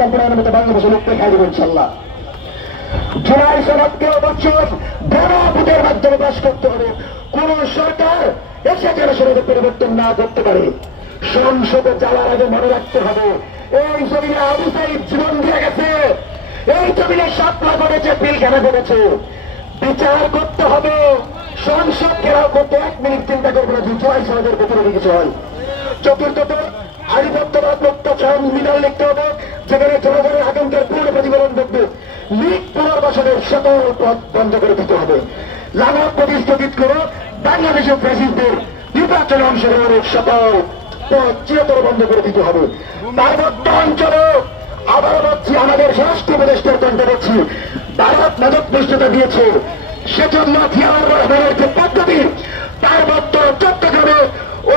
বাংলাদেশের লোককে খাই দেবো ইনশাল্লাহ। জুলাই সনদকে অবশ্যই গণভোটের মাধ্যমে পাশ করতে হবে। কোন সরকার এসে যেন সনদে পরিবর্তন না করতে পারে। সংসদে যাওয়ার আগে মনে রাখতে হবে, এই জমিনে আবু সাইদ জীবন দিয়ে গেছে, এই জমিনে শাপলা করেছে, পিলখানা করেছে। বিচার করতে হবে। সংসদ ঘেরাও করতে 1 মিনিট চিন্তা করবো না যে জুলাই সনদের ভেতরে কিছু হয়। চতুর্থত, আধিপত্যবাদ মুক্ত সংবিধান লিখতে হবে, যেখানে জনগণের আকাঙ্ক্ষার পূর্ণ প্রতিফলন ঘটবে। লীগ পুনর্বাসনের সকল পথ বন্ধ করে দিতে হবে। লাগাম প্রতিষ্ঠিত করে বাংলাদেশের প্রেসিডেন্টের নির্বাচনে অংশগ্রহণের সকল পথ চিরতর বন্ধ করে দিতে হবে। পার্বত্য অঞ্চলে আবার বলছি, আমাদের স্বরাষ্ট্র উপদেষ্টার কণ্ঠ করছি, ভারত মাদক পৃষ্ঠতা দিয়েছে, সেজন্য জিয়াউর রহমানের যে পদ্ধতি, পার্বত্য চট্টগ্রামে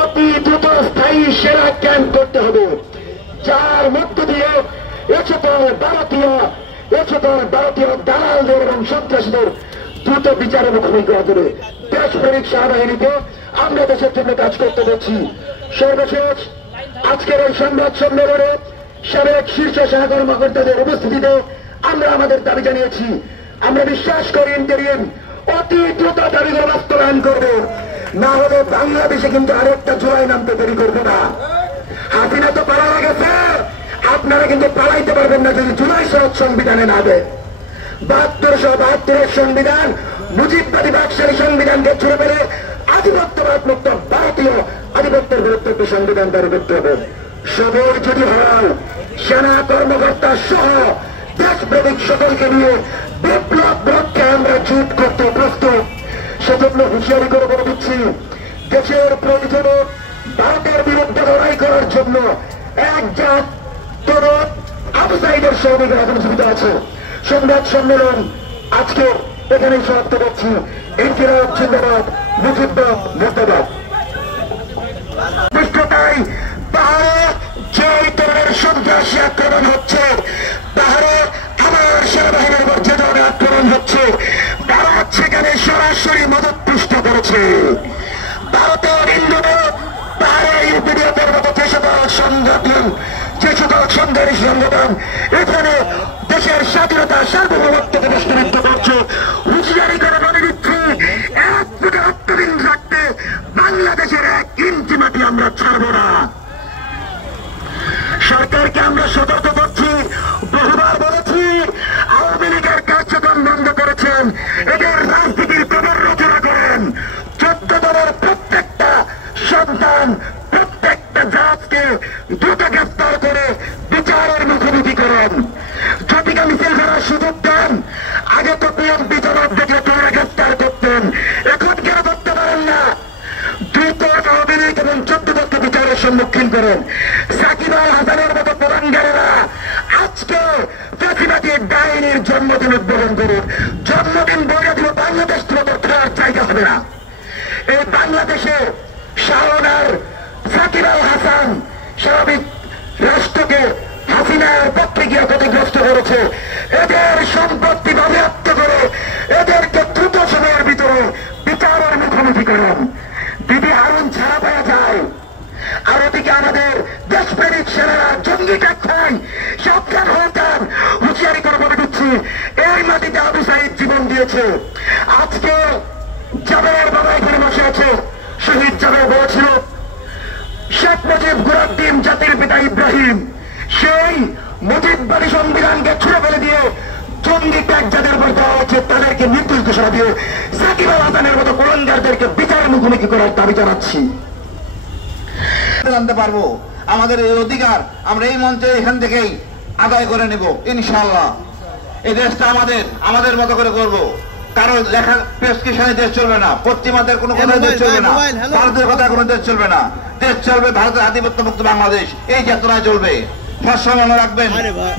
অতি দ্রুত স্থায়ী সেরা ক্যাম্প করতে হবে, যার মধ্য দিয়ে এসকল ভারতীয় দালালদের এবং সন্ত্রাসীদের দ্রুত বিচারের মুখোমুখি করা যাবে। দেশপ্রেমিক সেনাবাহিনীকে আমরা দেশের জন্য কাজ করতে দেখছি। সর্বশেষ, আজকের এই সংবাদ সম্মেলনে সাবেক শীর্ষ সেনা কর্মকর্তাদের উপস্থিতিতে আমরা আমাদের দাবি জানিয়েছি। আমরা বিশ্বাস করি ইন্টারিম অতি দ্রুত দাবিগুলো বাস্তবায়ন করবে, না হলে বাংলাদেশে কিন্তু আরেকটা জুলাই নামতে দেরি করবে না। হাসিনা তো পালানো গেছে, আপনারা কিন্তু পালাইতে পারবেন না যদি জুলাই সনদ সংবিধানে না দেয়। 7272 সংবিধান, মুজিববাদী বাকশালী সংবিধানকে ছুড়ে ফেলে আধিপত্যবাদ মুক্ত ভারতীয় আধিপত্যের বিরুদ্ধে একটি সংবিধান তৈরি করতে হবে। সবর যদি হয়, সেনা কর্মকর্তা সহ দেশপ্রেমিক সকলকে নিয়ে বিপ্লব রক্ষে আমরা জুট করতে প্রস্তুত। সেজন্য হুঁশিয়ারি করে বলে দিচ্ছি, দেশের প্রয়োজনে ভারতের বিরুদ্ধে লড়াই করার জন্য একজাত তরুণ আবু সাইদের সহযোগিতা এখন সুবিধা আছে। সংবাদ সম্মেলন আজকে এখানেই সমাপ্ত করছি। ইনকিলাব জিন্দাবাদ, মুজিববাদ মুর্দাবাদ। তাই পাহাড়ে যে ধরনের সন্ত্রাসী আক্রমণ হচ্ছে, পাহাড়ে আমার সেনাবাহিনীর উপর যে ধরনের আক্রমণ হচ্ছে, ভারত সেখানে সরাসরি মদত পুষ্ট করেছে। ভারতের হিন্দুদের পাহাড়ে ইউপিডিএফের মতো যে সকল সংগঠন, যে সকল সন্ত্রাসী সংগঠন এখানে দেশের স্বাধীনতা সার্বভৌমত্বকে প্রশ্নবিদ্ধ করছে, হুঁশিয়ারি করে বলে দিচ্ছি, এক ফুটে রক্তবিন রাখতে বাংলাদেশের 1 ইঞ্চি মাটি আমরা ছাড়ব না। সরকারকে আমরা সতর্ক করছি, বহুবার বলেছি, আওয়ামী লীগের কার্যক্রম বন্ধ করেছেন, এদের রাজনীতির প্রবর্তনা করেন। 14 দলের প্রত্যেকটা সন্তান, প্রত্যেকটা জাতকে দ্রুত গ্রেফতার করে বিচারের মুখোমুখি করেন। যদি মিছিল করার সুযোগ দেন, আগে তো বিএনপি জবাব দেখলে তোমরা গ্রেফতার করতেন, এখন কেন করতে পারেন না? দ্রুত আওয়ামী লীগ এবং 14 দলকে বিচারের সম্মুখীন করেন। সাকিব আল হাসানের মতো প্রধানগারেরা আজকে প্রতিবাদী ডাইনির জন্মদিন উদ্বোধন করুন। জন্মদিন বলে দিল বাংলাদেশ মতো খেলার জায়গা হবে না। এই বাংলাদেশে শাওনার সাকিব আল হাসান স্বাভাবিক রাষ্ট্রকে হাসিনার পক্ষে গিয়ে ক্ষতিগ্রস্ত করেছে। এদের সম্পত্তি বাজেয়াপ্ত করে এদেরকে দ্রুত সময়ের ভিতরে বিচারের মুখোমুখি করেন। দিদি হারুন ছাড়া পাওয়া যায়, আর ওদিকে আমাদের দেশপ্রেমিক সেনারা জঙ্গি খায়, সাবধান হয়ে যান। হুঁশিয়ারি করে বলে দিচ্ছি, এই মাটিতে আবু সাইদ জীবন দিয়েছে। আজকে জাবের বাবা এখানে বসে আছে, শহীদ জাবের বলেছিল শেখ মুজিব গোলাদ্দিন জাতির পিতা ইব্রাহিম, সেই মুজিববাদী সংবিধানকে ছুঁড়ে ফেলে দিয়ে জঙ্গি ট্যাগ যাদের উপর দেওয়া হচ্ছে তাদেরকে নির্দোষ ঘোষণা দিয়ে সাকিব আল হাসানের মতো কোরআনদারদেরকে বিচারের মুখোমুখি করার দাবি জানাচ্ছি। জানতে পারবো আমাদের এই অধিকার আমরা এই মঞ্চে এখান থেকেই আদায় করে নেব ইনশাআল্লাহ। এই দেশটা আমাদের মতো করে করব। কারো লেখা প্রেসক্রিপশনে দেশ চলবে না, পশ্চিমাদের কোনো কথা দেশ চলবে না, ভারতের কথা কোনো দেশ চলবে না। দেশ চলবে ভারতের আধিপত্য মুক্ত বাংলাদেশ, এই যাত্রায় চলবে। সবসময় মনে রাখবেন,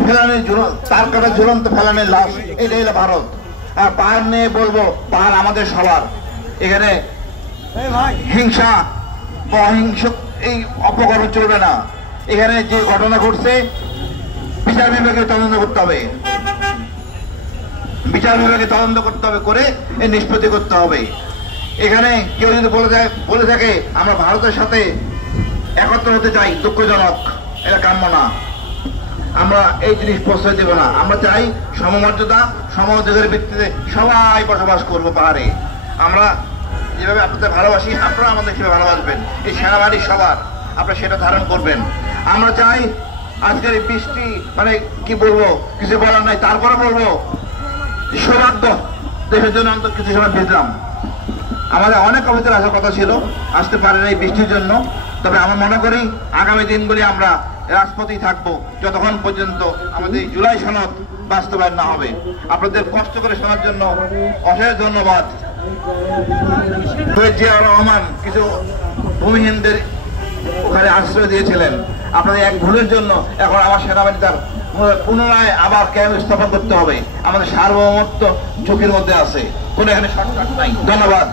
ফেলানির তার কাটা ঝুলন্ত ফেলানির লাশ, এটাই হলো ভারত। আর পাহাড় নিয়ে বলবো, পাহাড় আমাদের সবার। এখানে হিংসা বা অহিংস এই অপকর্ম চলবে না। এখানে যে ঘটনা ঘটছে বিচার বিভাগে তদন্ত করতে হবে, বিচার বিভাগে তদন্ত করতে হবে, করে এই নিষ্পত্তি করতে হবে। এখানে কেউ যদি বলে থাকে আমরা ভারতের সাথে একত্র হতে চাই, দুঃখজনক, এটা কাম্য না। আমরা এই জিনিস প্রশ্রয় দেব না। আমরা চাই সমমর্যাদা, সমঅধিকারের ভিত্তিতে সবাই বসবাস করব পাহাড়ে। আমরা যেভাবে আপনাদের ভালোবাসি, আপনারা আমাদের সেভাবে ভালোবাসবেন। এই সেনাবাহিনী সবার, আপনারা সেটা ধারণ করবেন। আমরা চাই আজকের এই বৃষ্টি, মানে কি বলবো, কিছু বলার নাই, তারপরে বলবো সৌভাগ্য দেশের জন্য অন্তত কিছু সময় ভিজলাম। আমাদের অনেক কবিতার আসার কথা ছিল, আসতে পারে না এই বৃষ্টির জন্য। তবে আমরা মনে করি আগামী দিনগুলি আমরা রাজপথেই থাকবো যতক্ষণ পর্যন্ত আমাদের জুলাই সনদ বাস্তবায়ন না হবে। আপনাদের কষ্ট করে শোনার জন্য অশেষ ধন্যবাদ। জিয়াউর রহমান কিছু ভূমিহীনদের ওখানে আশ্রয় দিয়েছিলেন। আপনাদের এক ভুলের জন্য এখন আমার সেনাবাহিনী তার পুনরায় আবার ক্যাম্প স্থাপন করতে হবে। আমাদের সার্বভৌমত্ব ঝুঁকির মধ্যে আছে, কোনো এখানে শর্টকাট নাই। ধন্যবাদ।